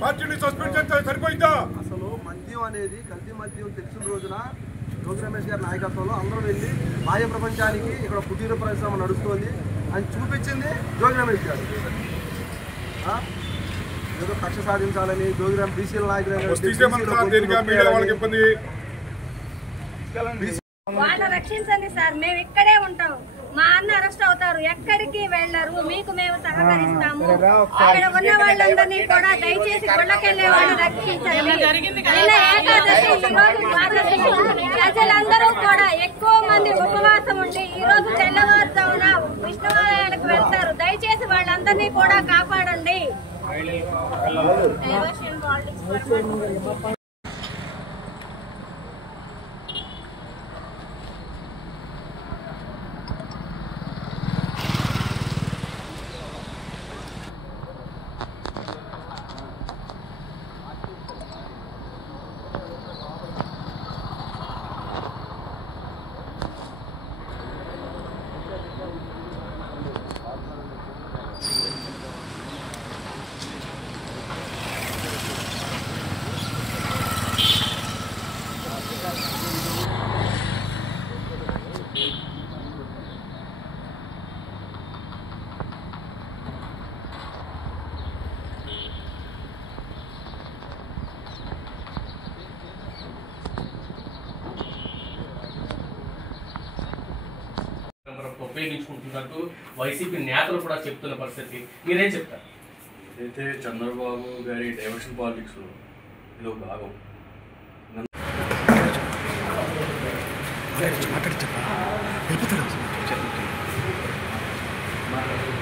పార్టీని సస్పెండ్ చేస్తే సరిపోయిందా? అసలు మద్యం అనేది కల్తీ మద్యం తెలిసిన రోజున జోగి రమేష్ గారి నాయకత్వంలో అందరూ వెళ్ళి బాహ్య ప్రపంచానికి ఇక్కడ కుటీర పరిశ్రమ నడుస్తుంది అని చూపించింది జోగి రమేష్ గారు. ఏదో కక్ష సాధించాలని జోగి రమేష్ బీసీల నాయకులు వాళ్ళ రక్షించండి సార్, మేము ఇక్కడే ఉంటాం. మా అన్న అరెస్ట్ అవుతారు, ఎక్కడికి వెళ్ళరు, మీకు మేము సహకరిస్తాము. అక్కడ ఉన్న వాళ్ళందరినీ కూడా దయచేసి గుళ్ళకెళ్లే వాళ్ళు రక్షించండి. నిన్న ఏకాదశి, ఈ రోజు ప్రజలందరూ కూడా ఎక్కువ మంది ఉపవాసం ఉండి ఈ రోజు తెల్లవారుజామున విష్ణువాలయానికి వెళ్తారు. దయచేసి వాళ్ళందరినీ కూడా కాపాడండి. ఉపయోగించుకుంటున్నట్టు వైసీపీ నేతలు కూడా చెప్తున్న పరిస్థితి, మీరేం చెప్తారు? అయితే చంద్రబాబు గారి డైవర్షన్ పాలిటిక్స్ ఇది ఒక భాగం. మాట్లాడు